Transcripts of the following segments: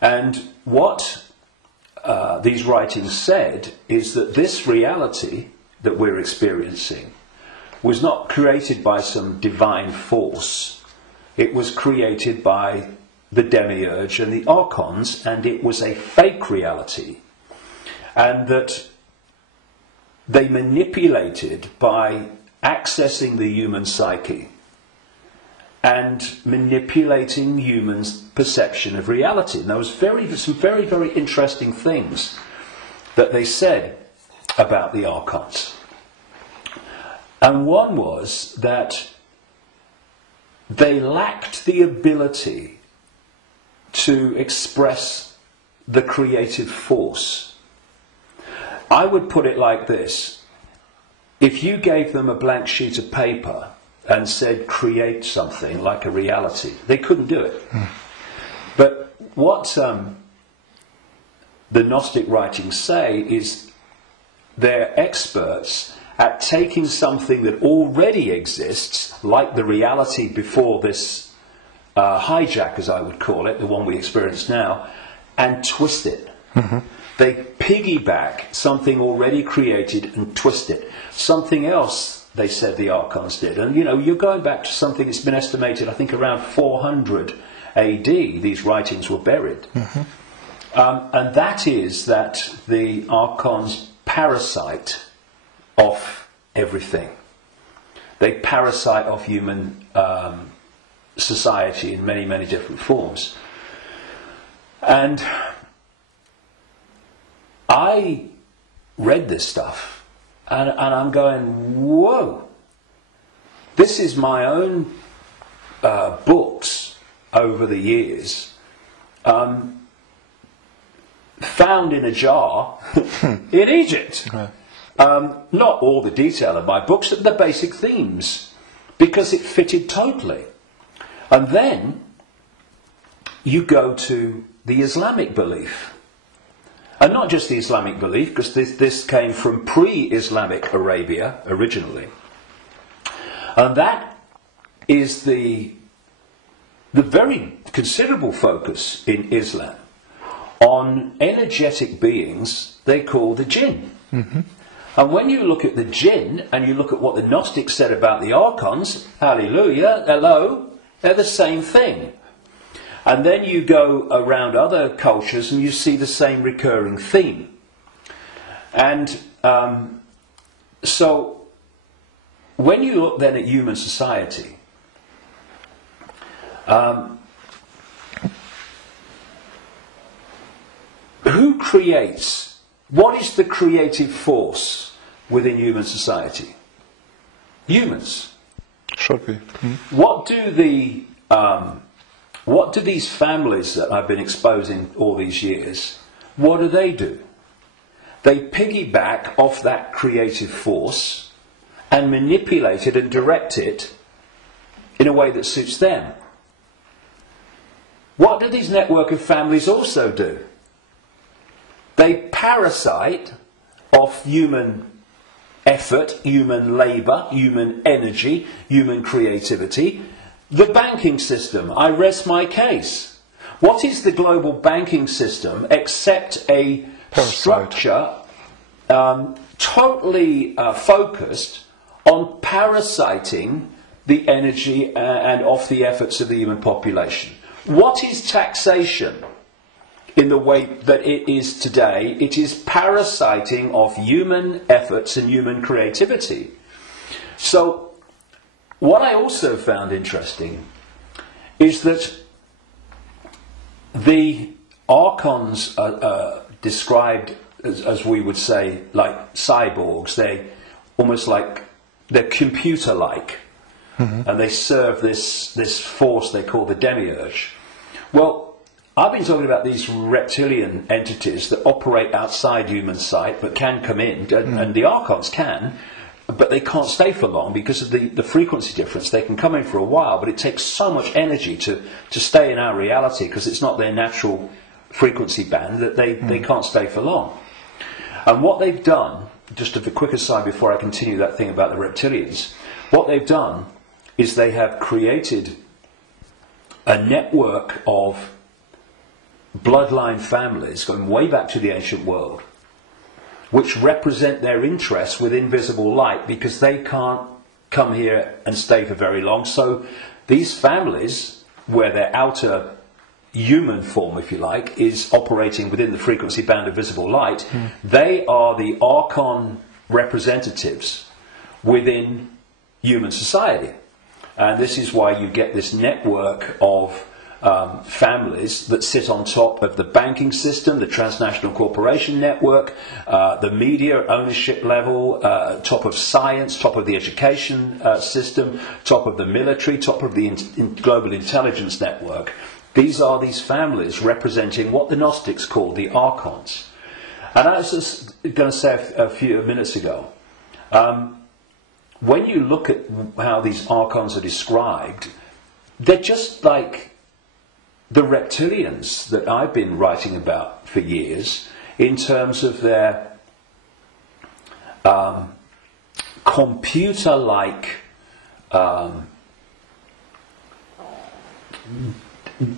And what these writings said is that this reality that we're experiencing was not created by some divine force. It was created by the demiurge and the archons, and it was a fake reality. And that they manipulated by accessing the human psyche and manipulating humans' perception of reality. And there was some very, very interesting things that they said about the archons. And one was that they lacked the ability to express the creative force. I would put it like this. If you gave them a blank sheet of paper and said, create something like a reality, they couldn't do it. But what the Gnostic writings say is they're experts at taking something that already exists, like the reality before this hijack, as I would call it, the one we experience now, and twist it. They piggyback something already created and twist it. Something else, they said the archons did. And you know, you're going back to something that's been estimated, I think, around 400 AD, these writings were buried. And that is that the archons parasite off everything. They parasite off human society in many, many different forms. And I read this stuff and I'm going, whoa, this is my own books over the years found in a jar in Egypt. Not all the detail of my books, but the basic themes, because it fitted totally. And then you go to the Islamic belief. And not just the Islamic belief, because this came from pre-Islamic Arabia originally. And that is the very considerable focus in Islam on energetic beings they call the jinn. And when you look at the jinn and you look at what the Gnostics said about the archons, hallelujah, hello, they're the same thing. And then you go around other cultures and you see the same recurring theme. And so when you look then at human society, who creates? What is the creative force within human society? Humans. Should be. What do these families that I've been exposing all these years, what do? They piggyback off that creative force and manipulate it and direct it in a way that suits them. What do these network of families also do? They parasite off human effort, human labour, human energy, human creativity. The banking system, I rest my case. What is the global banking system except a structure totally focused on parasiting the energy and off the efforts of the human population? What is taxation? In the way that it is today, it is parasiting of human efforts and human creativity. So, what I also found interesting is that the archons are described as we would say, like cyborgs. They almost like, they're computer-like. And they serve this force they call the demiurge. Well, I've been talking about these reptilian entities that operate outside human sight but can come in, and the archons can, but they can't stay for long because of the frequency difference. They can come in for a while, but it takes so much energy to stay in our reality because it's not their natural frequency band that they can't stay for long. And what they've done, just a quick aside before I continue that thing about the reptilians, what they've done is they have created a network of bloodline families going way back to the ancient world, which represent their interests with invisible light because they can't come here and stay for very long. So these families, where their outer human form, if you like, is operating within the frequency band of visible light, they are the archon representatives within human society. And this is why you get this network of families that sit on top of the banking system, the transnational corporation network, the media ownership level, top of science, top of the education system, top of the military, top of the global intelligence network. These are these families representing what the Gnostics call the archons. And I was just going to say a few minutes ago, when you look at how these archons are described, they're just like the reptilians that I've been writing about for years, in terms of their computer-like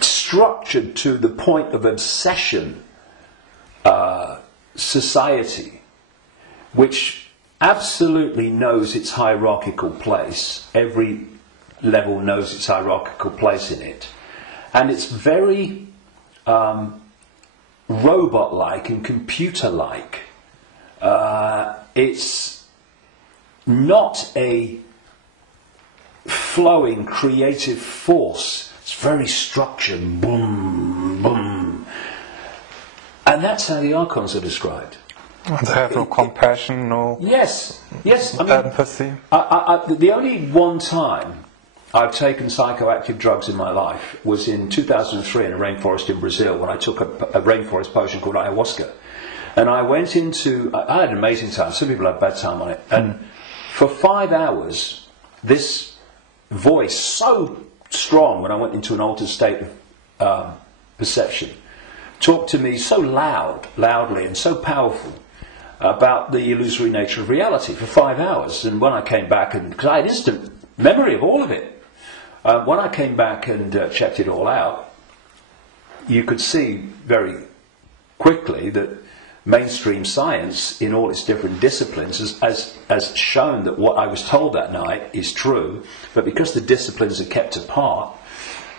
structured to the point of obsession society, which absolutely knows its hierarchical place. Every level knows its hierarchical place in it. And it's very robot-like and computer-like. It's not a flowing creative force. It's very structured. Boom, boom. And that's how the archons are described. They have no compassion, no yes, I mean, empathy. The only one time I've taken psychoactive drugs in my life was in 2003 in a rainforest in Brazil, when I took a rainforest potion called ayahuasca. And I went into, I had an amazing time. Some people had a bad time on it. And for 5 hours, this voice, so strong when I went into an altered state of perception, talked to me so loudly and so powerful about the illusory nature of reality for 5 hours. And when I came back, and because I had instant memory of all of it, when I came back and checked it all out, you could see very quickly that mainstream science, in all its different disciplines, has shown that what I was told that night is true, but because the disciplines are kept apart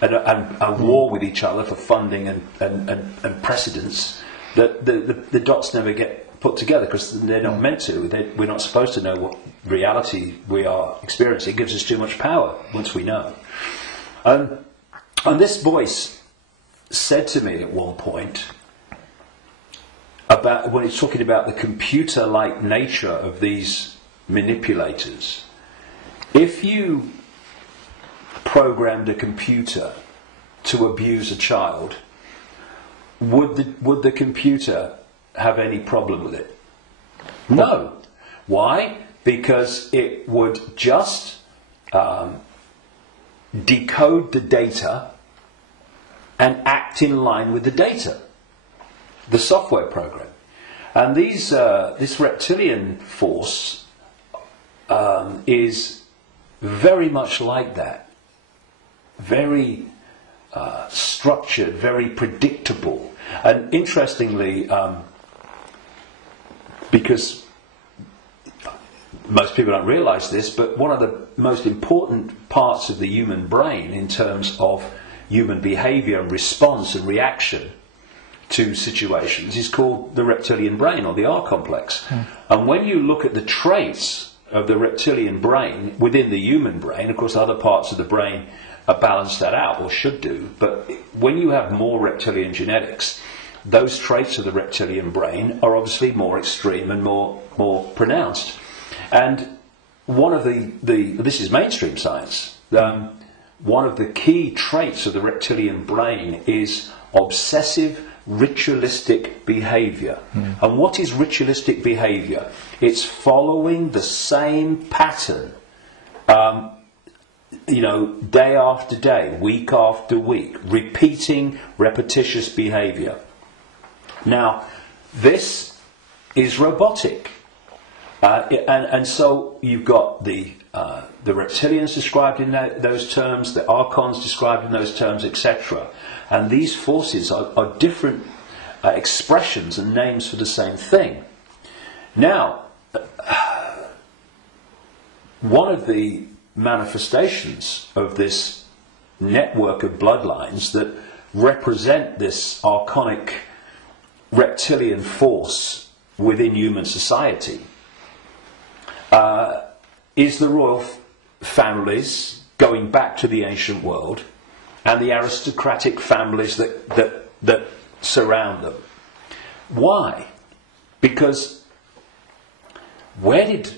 and are war with each other for funding and precedence, that the dots never get put together, because they're not meant to. We're not supposed to know what reality we are experiencing. It gives us too much power once we know. And this voice said to me at one point, about when he's talking about the computer-like nature of these manipulators, if you programmed a computer to abuse a child, would the computer have any problem with it? No. Why? Because it would just decode the data and act in line with the data, the software program. And this reptilian force is very much like that. Very structured, very predictable. And interestingly, because most people don't realise this, but one of the most important parts of the human brain in terms of human behaviour and response and reaction to situations is called the reptilian brain, or the R complex. And when you look at the traits of the reptilian brain within the human brain, of course other parts of the brain balance that out, or should do, but when you have more reptilian genetics, those traits of the reptilian brain are obviously more extreme and more pronounced. And one of this is mainstream science, one of the key traits of the reptilian brain is obsessive ritualistic behaviour. And what is ritualistic behaviour? It's following the same pattern, day after day, week after week, repeating repetitious behaviour. Now, this is robotic, and so you've got the the reptilians described in those terms, the archons described in those terms, etc. And these forces are different expressions and names for the same thing. Now, one of the manifestations of this network of bloodlines that represent this archonic reptilian force within human society is the royal families going back to the ancient world and the aristocratic families that surround them. Why? Because where did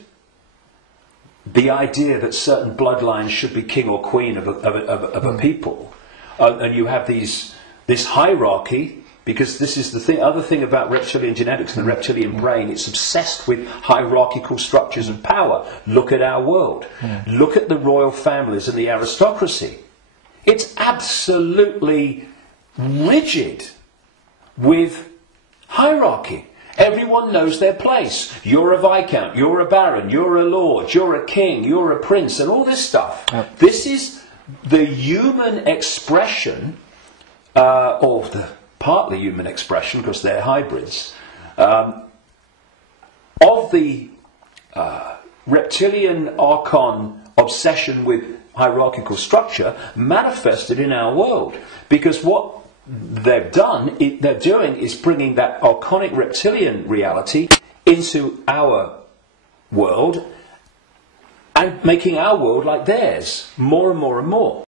the idea that certain bloodlines should be king or queen of a people, and you have this hierarchy, because this is the other thing about reptilian genetics and the reptilian brain, it's obsessed with hierarchical structures of power. Look at our world. Look at the royal families and the aristocracy. It's absolutely rigid with hierarchy. Everyone knows their place. You're a viscount, you're a baron, you're a lord, you're a king, you're a prince, and all this stuff. This is the human expression, or the partly human expression, because they're hybrids, of the reptilian archon obsession with hierarchical structure manifested in our world. Because what they're doing is bringing that archonic reptilian reality into our world and making our world like theirs more and more and more.